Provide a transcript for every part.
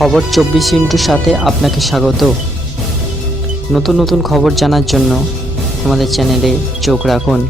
খবর 24 সাথে আপনাকে স্বাগত। নতুন নতুন খবর জানার জন্য আমাদের চ্যানেলে চোখ রাখুন।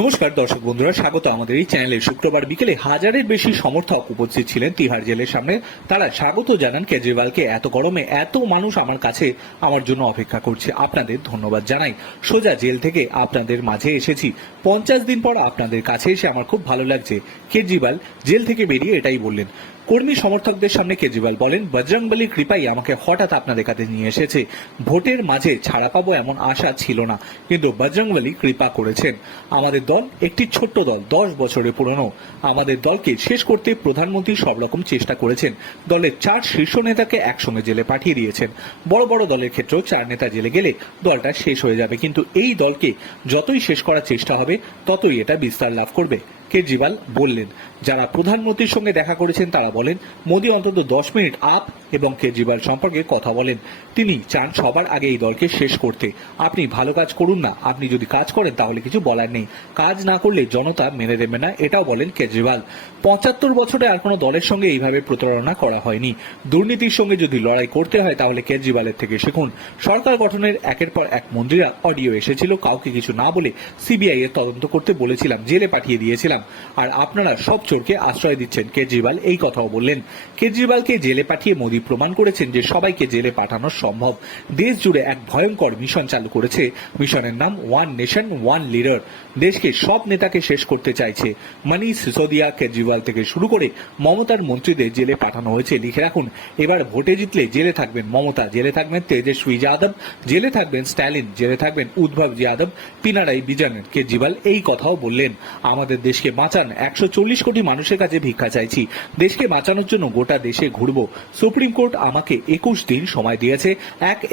নমস্কার দর্শক বন্ধুরা, স্বাগত আমাদের এই চ্যানেলে। শুক্রবার বিকেলে হাজারের বেশি সমর্থক উপস্থিত ছিলেন তিহার জেলের সামনে। তারা স্বাগত জানান কেজরিওয়ালকে। এত গরমে এত মানুষ আমার কাছে আমার জন্য অপেক্ষা করছে, আপনাদের ধন্যবাদ জানাই। সোজা জেল থেকে আপনাদের মাঝে এসেছি, 50 দিন পর আপনাদের কাছে এসে আমার খুব ভালো লাগছে। কেজরিওয়াল জেল থেকে বেরিয়ে এটাই বললেন। কর্মী সমর্থকদের সামনে কেজরিওয়াল বলেন, বজরংবলীর কৃপাই আমাকে হঠাৎ আপনাদের কাছে নিয়ে এসেছে। ভোটের মাঝে ছাড়া পাবো এমন আশা ছিল না, কিন্তু বজরংবলী কৃপা করেছেন। আমাদের দল একটি ছোট্ট দল, 10 বছরের পুরনো। আমাদের দলকে শেষ করতে প্রধানমন্ত্রী সব রকম চেষ্টা করেছেন। দলের 4 শীর্ষ নেতাকে একসঙ্গে জেলে পাঠিয়ে দিয়েছেন। বড় বড় দলের ক্ষেত্রেও 4 নেতা জেলে গেলে দলটা শেষ হয়ে যাবে, কিন্তু এই দলকে যতই শেষ করার চেষ্টা হবে ততই এটা বিস্তার লাভ করবে। কেজরিওয়াল বললেন, যারা প্রধানমন্ত্রীর সঙ্গে দেখা করেছেন তারা বলেন মোদী অন্তত 10 মিনিট আপ এবং কেজরিওয়াল সম্পর্কে কথা বলেন। তিনি চান সবার আগে এই দলকে শেষ করতে। আপনি ভালো কাজ করুন না, আপনি যদি কাজ করেন তাহলে কিছু বলার নেই, কাজ না করলে জনতা মেনে দেবে না, এটাও বলেন কেজরিওয়াল। 75 বছরে আর কোনো দলের সঙ্গে এইভাবে প্রতারণা করা হয়নি। দুর্নীতির সঙ্গে যদি লড়াই করতে হয় তাহলে কেজরিওয়ালের থেকে শিখুন। সরকার গঠনের একের পর এক মন্ত্রীরা অডিও এসেছিল, কাউকে কিছু না বলে সিবিআই এর তদন্ত করতে বলেছিলাম, জেলে পাঠিয়ে দিয়েছিলাম, আর আপনারা সব চোরকে আশ্রয় দিচ্ছেন। কেজরিওয়াল এই কথাও বললেন। কেজরিওয়ালকে জেলে পাঠিয়ে মোদী প্রমাণ করেছেন যে সবাইকে জেলে পাঠানো সম্ভব। দেশ জুড়ে এক ভয়ঙ্কর মিশন চালু করেছে। মিশনের নাম ওয়ান নেশন ওয়ান লিডার। দেশকে সব নেতাকে শেষ করতে চাইছে। মনীষ সিসোদিয়া, কেজরিওয়াল থেকে শুরু করে মমতার মন্ত্রীদের জেলে পাঠানো হয়েছে। লিখে রাখুন, এবার ভোটে জিতলে জেলে থাকবেন মমতা, জেলে থাকবেন তেজস্বী যাদব, জেলে থাকবেন স্ট্যালিন, জেলে থাকবেন উদ্ধব যাদব, পিনারাই বিজয়ন। কেজরিওয়াল এই কথাও বললেন, আমাদের দেশকে বাঁচান, 140 কোটি মানুষের কাছে ভিক্ষা চাইছি। দেশকে বাঁচানোর জন্য গোটা দেশে ঘুরবো। সুপ্রিম কোর্ট আমাকে 21 দিন সময় দিয়েছে।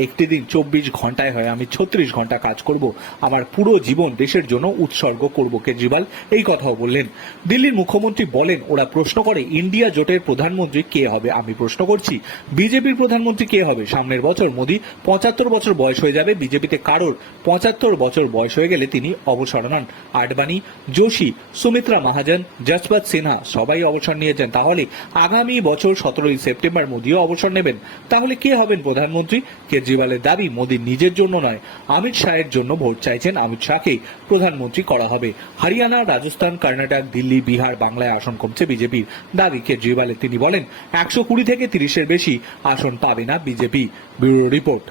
একটি দিন 24 ঘন্টায় হয়, আমি 36 ঘন্টা কাজ করব। আমার পুরো জীবন দেশের জন্য উৎসর্গ করব। কেজরিওয়াল এই কথাও বললেন। দিল্লির মুখ্যমন্ত্রী বলেন, ওরা প্রশ্ন করে ইন্ডিয়া জোটের প্রধানমন্ত্রী কে হবে, আমি প্রশ্ন করছি বিজেপির প্রধানমন্ত্রী কে হবে। সামনের বছর মোদী 75 বছর বয়স হয়ে যাবে। বিজেপিতে কারোর 75 বছর বয়স হয়ে গেলে তিনি অবসর নেন। আডবাণী, যোশী, সুমিত্রা মহাজন, যশবন্ত সিনহা সবাই অবসর নিয়েছেন। তাহলে আগামী বছর 17 সেপ্টেম্বর মোদীও অবসর নেবেন। তাহলে কে হবেন প্রধানমন্ত্রী? কেজরিওয়ালের দাবি, মোদী নিজের জন্য নয়, অমিত শাহের জন্য ভোট চাইছেন। অমিত শাহকে প্রধানমন্ত্রী করা হবে। হরিয়ানা, রাজস্থান, কর্ণাটক, দিল্লি, বিহার, বাংলায় আসন কমছে বিজেপির। দাবি কেজরিওয়ালের। তিনি বলেন 120 থেকে 30-এর বেশি আসন পাবে না বিজেপি। Bureau report.